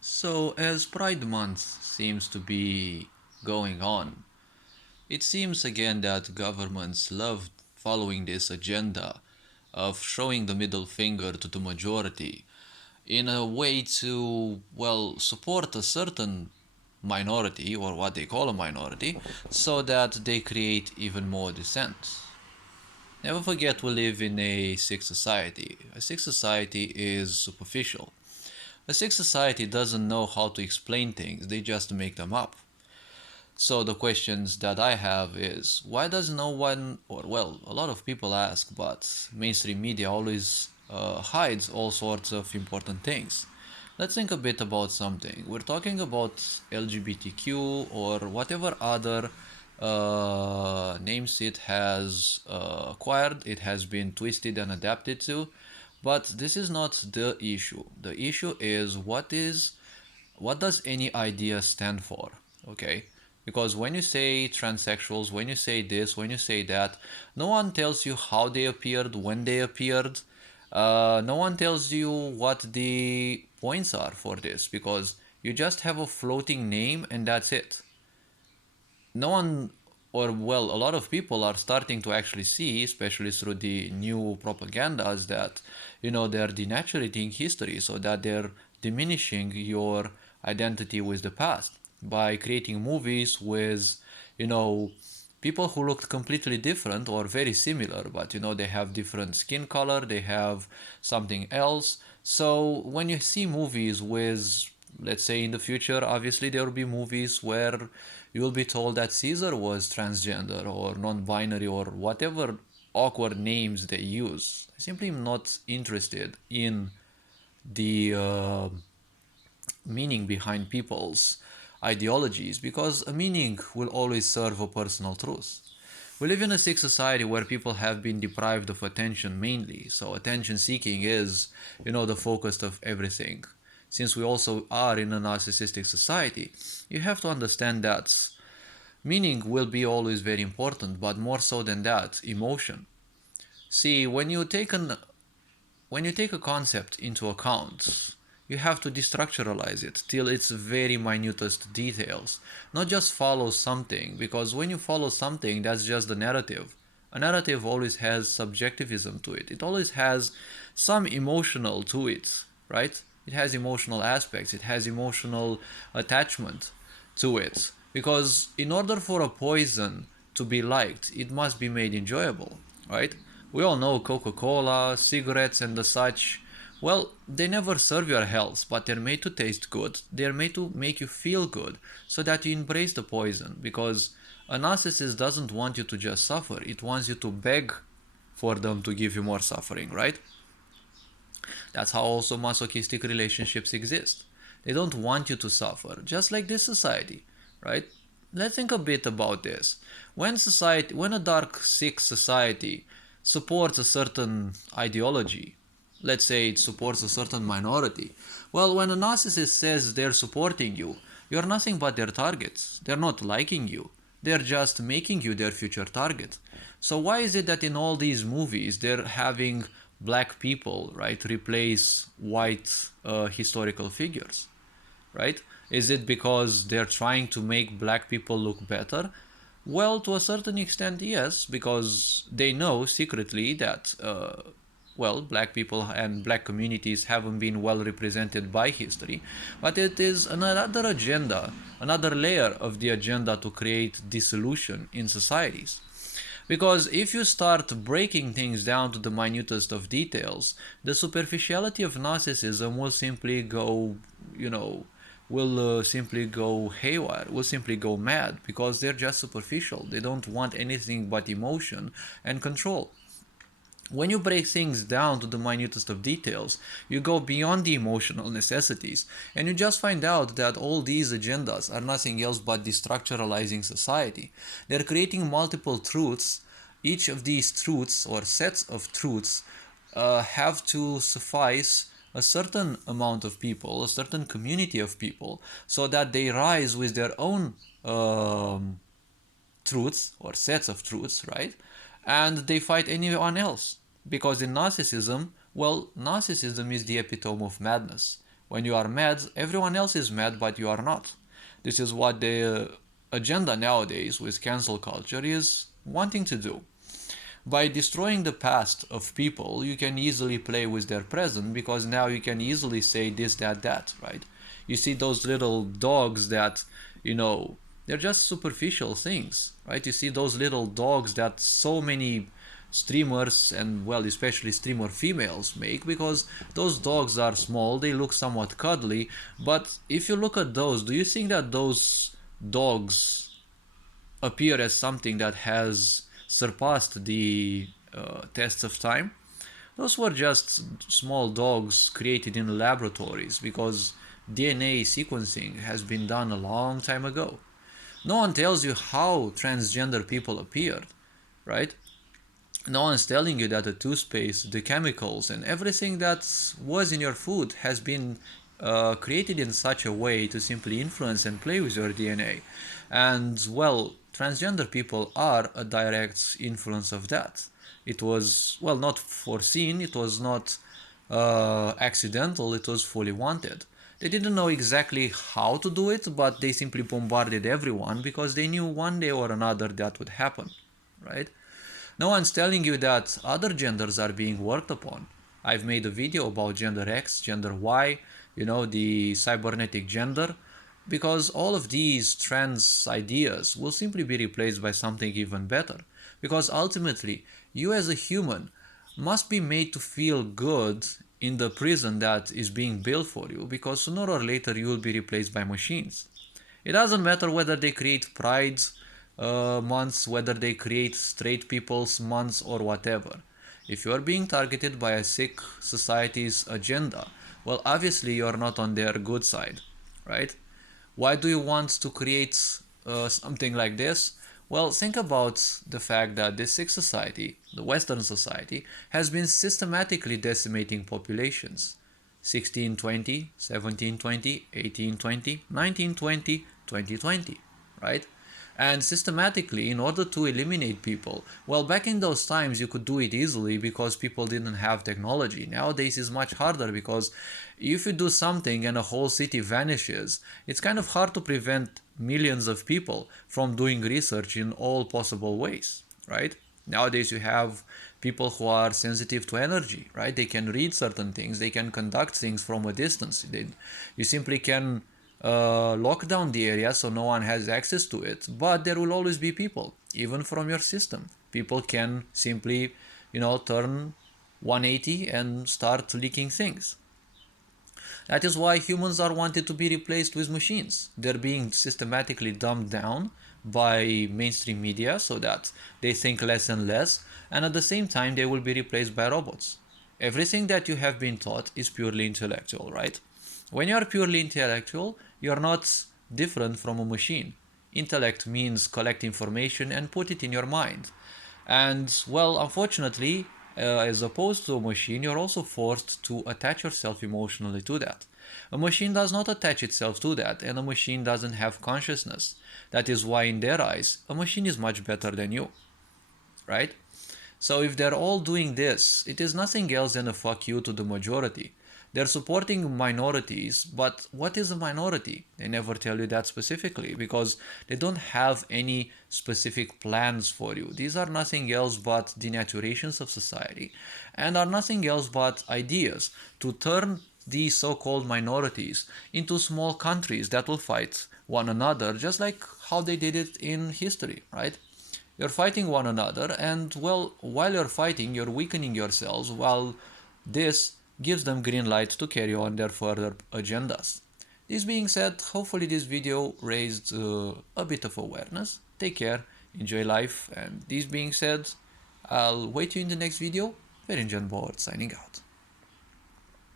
So, as Pride Month seems to be going on, it seems again that governments love following this agenda of showing the middle finger to the majority in a way to, well, support a certain minority or what they call a minority so that they create even more dissent. Never forget we live in a sick society. A sick society is superficial. A sick society doesn't know how to explain things, they just make them up. So the questions that I have is why does no one, or well, a lot of people ask, but mainstream media always hides all sorts of important things. Let's think a bit about something. We're talking about LGBTQ or whatever other names it has acquired, it has been twisted and adapted to, but this is not the issue. The issue is what does any idea stand for? Okay? Because when you say transsexuals, when you say this, when you say that, no one tells you how they appeared, when they appeared. No one tells you what the points are for this because you just have a floating name and that's it. No one, or well, a lot of people are starting to actually see, especially through the new propagandas, that they're denaturing history so that they're diminishing your identity with the past by creating movies with you know people who looked completely different or very similar, but they have different skin color, they have something else. So when you see movies with, let's say in the future, obviously there will be movies where you will be told that Caesar was transgender or non-binary or whatever awkward names they use. I simply am not interested in the meaning behind people's ideologies because a meaning will always serve a personal truth. We live in a sick society where people have been deprived of attention mainly, so attention seeking is, the focus of everything. Since we also are in a narcissistic society, you have to understand that meaning will be always very important, but more so than that, emotion. See, when you take a concept into account, you have to destructuralize it till its very minutest details, not just follow something, because when you follow something, that's just the narrative. A narrative always has subjectivism to it. It always has some emotional to it, right? It has emotional aspects, it has emotional attachment to it. Because in order for a poison to be liked, it must be made enjoyable, right? We all know Coca-Cola, cigarettes, and the such. Well, they never serve your health, but they're made to taste good. They're made to make you feel good so that you embrace the poison. Because a narcissist doesn't want you to just suffer, it wants you to beg for them to give you more suffering, right? That's how also masochistic relationships exist. They don't want you to suffer, just like this society, right? Let's think a bit about this. When a dark, sick society supports a certain ideology, let's say it supports a certain minority, well, when a narcissist says they're supporting you, you're nothing but their targets. They're not liking you. They're just making you their future target. So why is it that in all these movies they're having black people, right, replace white historical figures, right? Is it because they're trying to make black people look better? Well, to a certain extent, yes, because they know secretly that, well, black people and black communities haven't been well represented by history. But it is another agenda, another layer of the agenda to create dissolution in societies. Because if you start breaking things down to the minutest of details, the superficiality of narcissism will simply go, you know, will simply go haywire, will simply go mad because they're just superficial. They don't want anything but emotion and control. When you break things down to the minutest of details, you go beyond the emotional necessities, and you just find out that all these agendas are nothing else but destructuralizing society. They're creating multiple truths. Each of these truths or sets of truths have to suffice a certain amount of people, a certain community of people, so that they rise with their own truths or sets of truths, right? And they fight anyone else. Because in narcissism, well, narcissism is the epitome of madness. When you are mad, everyone else is mad, but you are not. This is what the agenda nowadays with cancel culture is wanting to do. By destroying the past of people, you can easily play with their present, because now you can easily say this, that, right? You see those little dogs that, they're just superficial things, right? You see those little dogs that so many streamers, and well, especially streamer females, make, because those dogs are small, they look somewhat cuddly, but if you look at those, do you think that those dogs appear as something that has surpassed the tests of time? Those were just small dogs created in laboratories, because DNA sequencing has been done a long time ago. No one tells you how transgender people appeared, right? No one's telling you that the toothpaste, the chemicals, and everything that was in your food has been created in such a way to simply influence and play with your DNA. And well, transgender people are a direct influence of that. It was, well, not foreseen, it was not accidental, it was fully wanted. They didn't know exactly how to do it, but they simply bombarded everyone because they knew one day or another that would happen, right? No one's telling you that other genders are being worked upon. I've made a video about gender X, gender Y, the cybernetic gender, because all of these trans ideas will simply be replaced by something even better. Because ultimately, you as a human must be made to feel good in the prison that is being built for you, because sooner or later you will be replaced by machines. It doesn't matter whether they create pride months, whether they create straight people's months or whatever. If you are being targeted by a sick society's agenda, well, obviously you're not on their good side, right? Why do you want to create something like this? Well, think about the fact that this sick society, the Western society, has been systematically decimating populations. 1620, 1720, 1820, 1920, 2020, right? And systematically, in order to eliminate people, well, back in those times you could do it easily because people didn't have technology. Nowadays it's much harder, because if you do something and a whole city vanishes, it's kind of hard to prevent millions of people from doing research in all possible ways, right? Nowadays you have people who are sensitive to energy, right? They can read certain things, they can conduct things from a distance. You simply can lock down the area so no one has access to it, but there will always be people, even from your system. People can simply, turn 180 and start leaking things. That is why humans are wanted to be replaced with machines. They're being systematically dumbed down by mainstream media so that they think less and less, and at the same time they will be replaced by robots. Everything that you have been taught is purely intellectual, right? When you are purely intellectual, you are not different from a machine. Intellect means collect information and put it in your mind. And well, unfortunately, as opposed to a machine, you're also forced to attach yourself emotionally to that. A machine does not attach itself to that, and a machine doesn't have consciousness. That is why, in their eyes, a machine is much better than you, right? So if they're all doing this, it is nothing else than a fuck you to the majority. They're supporting minorities, but what is a minority? They never tell you that specifically, because they don't have any specific plans for you. These are nothing else but denaturations of society, and are nothing else but ideas to turn these so-called minorities into small countries that will fight one another, just like how they did it in history, right? You're fighting one another, and well, while you're fighting, you're weakening yourselves, while this gives them green light to carry on their further agendas. This being said, hopefully this video raised a bit of awareness. Take care, enjoy life, and this being said, I'll wait you in the next video. Verenjan Board signing out.